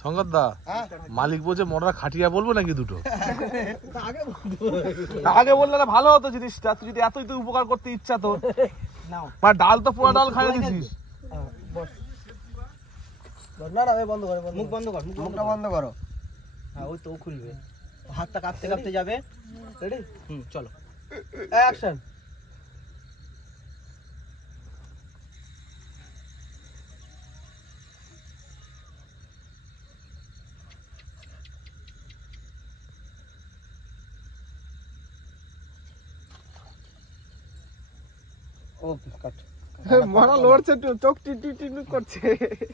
শঙ্কর দা, মালিক বলছে মোটর খাটিয়া বলবো নাকি দুটো? আগে বললে না ভালো হতো জিনিসটা, তুই যদি এতই তুই উপকার করতে ইচ্ছা তোর। মানে ডাল তো পুরো ডাল খাইয়ে দিছিস। না না, বন্ধ করো, মুখ বন্ধ কর, মুখটা বন্ধ করো। হ্যাঁ, ওই তো খুলবে, হাতটা কাঁপতে কাঁপতে যাবে। রেডি? চলো, অ্যাকশন। ও কাট, মারা লড়ছে, চোখ টিটি করছে।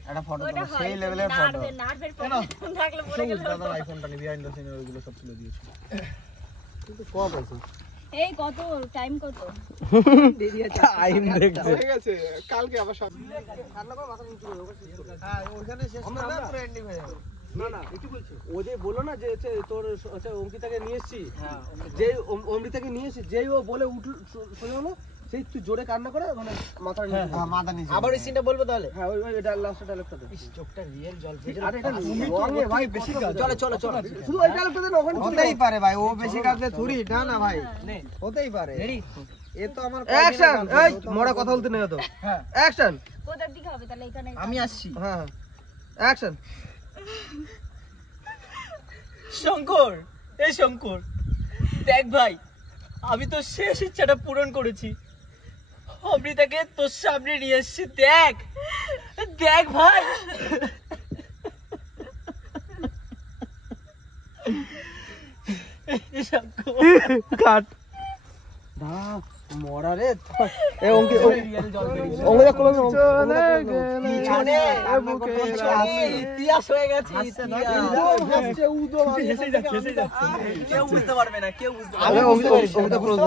একটা ফটো দাও, সেই লেভেলের ফটো। নার্ভের প্রবলেম থাকলে পড়ে গেল। দাদা আইফোনটা নি, বিহাইন্ড দ্য সিন ওইগুলো সব তুলে দিয়েছি। কিন্তু কম আছে। এই কত টাইম, কত দেরি আছে, টাইম দেখছে। হয়ে গেছে, কালকে আবার সব ঠান্ডা করে মাথা নিচু করো। হ্যাঁ, ওখানে শেষ করে না, পুরো এন্ডিং হয়ে যাবে। না না, কি বলছো? ও যে বললো না যে তোর অঙ্কিতাকে নিয়ে এসেছি, যে অমৃতাকে নিয়ে এসেছি, যেই ও বলে শুনে হলো, সেই তুই জোরে কান্না করে মানে মাথার নিচে, হ্যাঁ মাথা নিচে। আবার এই সিনটা বলবো তাহলে? হ্যাঁ, ওই লাস্ট ডায়লগটা দে। চোখটা রিয়েল জল পেয়ে। আরে এটা রং এ ভাই বেশি কাজ। চলো চলো চলো, শুধু ওই ডায়লগটা দে। ওখানে হতেই পারে ভাই, ও বেশি কাজে থুরি না না ভাই, হতেই পারে। রেডি? এ তো আমার অ্যাকশন। এই মোড়া কথা বলতে নেই তো। হ্যাঁ, অ্যাকশন। কোথার দিকে হবে তাহলে? এখানে আমি আসছি। হ্যাঁ, অ্যাকশন। শঙ্কর, এই শঙ্কর, দেখ ভাই, আমি তো শেষ ইচ্ছাটা পূরণ করেছি। অমৃতাকে তোর সামনে নিয়ে এসেছি, দেখ দেখ ভাই। কাট মরা রে। এ অঙ্কি অঙ্কিতা কোলে পিছনে ইতিহাস হয়ে গেছে। হাসছে উদো, কেউ বুঝতে পারবে না, কেউ বুঝতে পারবে না। আরে অঙ্কিতা ক্লোজ।